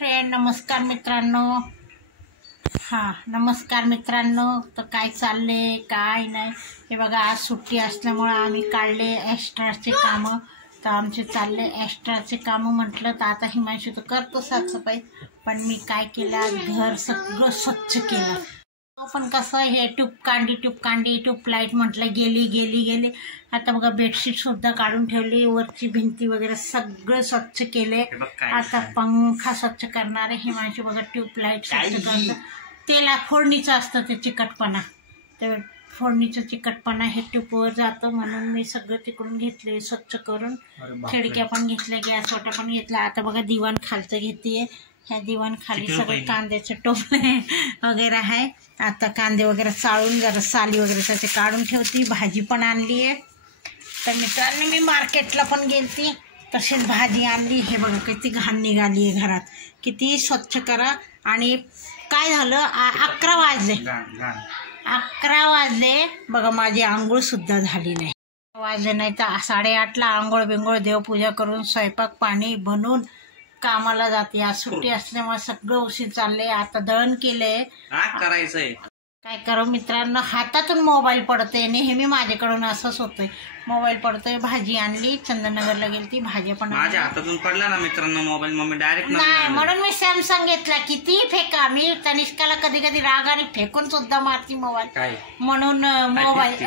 Friend नमस्कार मित्रांनो. नमस्कार मित्रांनो. तर काय चालले काय नाही हे बघा, आज सुट्टी असल्यामुळे आम्ही काढले एक्स्ट्राचे कामं. तर आमचे चालले एक्स्ट्राचे कामं. म्हटलं तर आता हिमांशू तर करतो साफसफाई, पण मी काय केलं, आज घर सगळं स्वच्छ केलं. पण कसं हे ट्यूबकांडी ट्यूबलाईट म्हटलं गेली. आता बघा बेडशीट सुद्धा काढून ठेवली, वरची भिंती वगैरे सगळं स्वच्छ केले. आता पंखा स्वच्छ करणारे हिमांशू बघा, ट्यूबलाईट स्वच्छ करतं. त्याला फोडणीचं असतं ते चिकटपणा, ते फोडणीचं चिकटपणा हे ट्यूबवर जातं, म्हणून मी सगळं तिकडून घेतले स्वच्छ करून. खिडक्या पण घेतल्या, गॅस वाटा पण घेतला. आता बघा दिवाण खालचं घेते. ह्या दिवाण खाली सगळे कांद्याचे टोपले वगैरे आहे. आता कांदे वगैरे चाळून जरा साली वगैरे त्याचे काढून ठेवती. भाजी पण आणली आहे. तर मित्रांनो मी मार्केटला पण गेलती, तशीच भाजी आणली. हे बघा किती घाण निघाली आहे घरात, किती स्वच्छ करा. आणि काय झालं, 11 वाजले बघा, माझी आंघोळ सुद्धा झाली नाही. वाजले नाही तर 8:30ला आंघोळ बिंघोळ देवपूजा करून स्वयंपाक पाणी बनवून कामाला जाते. आज सुट्टी असल्यामुळे सगळं उशीर चालले. आता दळण केलंय, करायचंय काय करू मित्रांनो, हातातून मोबाईल पडतोय. नेहमी माझ्याकडून असंच होतंय, मोबाईल पडतोय. भाजी आणली, चंदननगरला गेली ती भाजी पण माझ्या हातातून पडला ना मित्रांनो मोबाईल. मम्मी डायरेक्ट नाही, म्हणून मी सॅमसंग घेतला. किती फेका, मी तनिष्काला कधी कधी रागाने फेकून सुद्धा मारती मोबाईल. म्हणून मोबाईल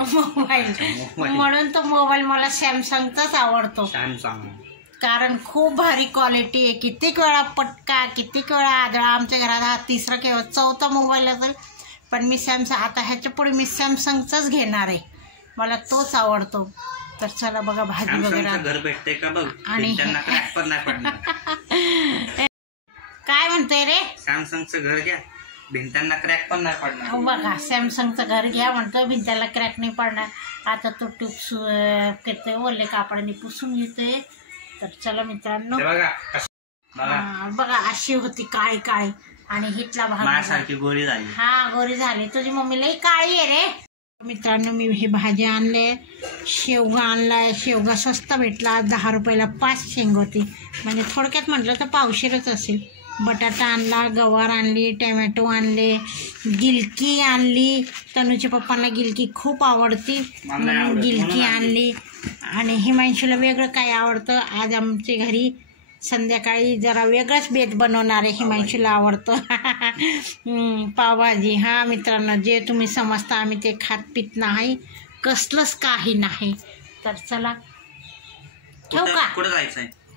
म्हणून तो मोबाईल मला सॅमसंगचाच आवडतो. कारण खूप भारी क्वालिटी आहे. कित्येक वेळा पटका, कित्येक वेळा आदळा. आमच्या घरात हा तिसरा किंवा चौथा मोबाईल असेल, पण मी सॅमसंग आता ह्याच्या पुढे मी सॅमसंगचाच घेणार आहे, मला तोच आवडतो. तर चला बघा भाजी वगैरे घर भेटते का बघ. आणि काय म्हणतोय रे, सॅमसंगचं घर घ्या, भिंतांना क्रॅक पण नाही पडणार. बघा सॅमसंगचं घर घ्या म्हणतो, भिंताला क्रॅक नाही पडणार. आता तो ट्यूब ओले कापडाने पुसून घेतोय. तर चला मित्रांनो बघा अशी होती काळी आणि हिटला भाग गोरी झाली. गोरी झाली. तुझी मम्मी लई काळी आहे रे. मित्रांनो मी हे भाजी आणले, शेवगा आणलाय. शेवगा स्वस्त भेटला, 10 रुपयाला 5 शेंग होती. म्हणजे थोडक्यात म्हटलं तर पावशेरच असेल. बटाटा आणला, गवार आणली, टोमॅटो आणले, गिलकी आणली. तनूच्या पप्पांना गिलकी खूप आवडती म्हणून गिलकी आणली. आणि हिमांशूला वेगळं काय आवडतं, आज आमच्या घरी संध्याकाळी जरा वेगळंच बेत बनवणार आहे. हिमांशूला आवडतं पावभाजी. मित्रांनो जे तुम्ही समजता आम्ही ते खात पित नाही, कसलंच काही नाही. तर चला ठेवू का,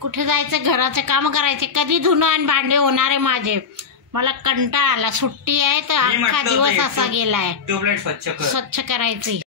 कुठे जायचं, घराचे काम करायचे. कधी धुणं आणि भांडे होणार आहे माझे. मला कंटाळा आला, सुट्टी आहे तर अख्खा दिवस असा गेलाय. स्वच्छ करायचे.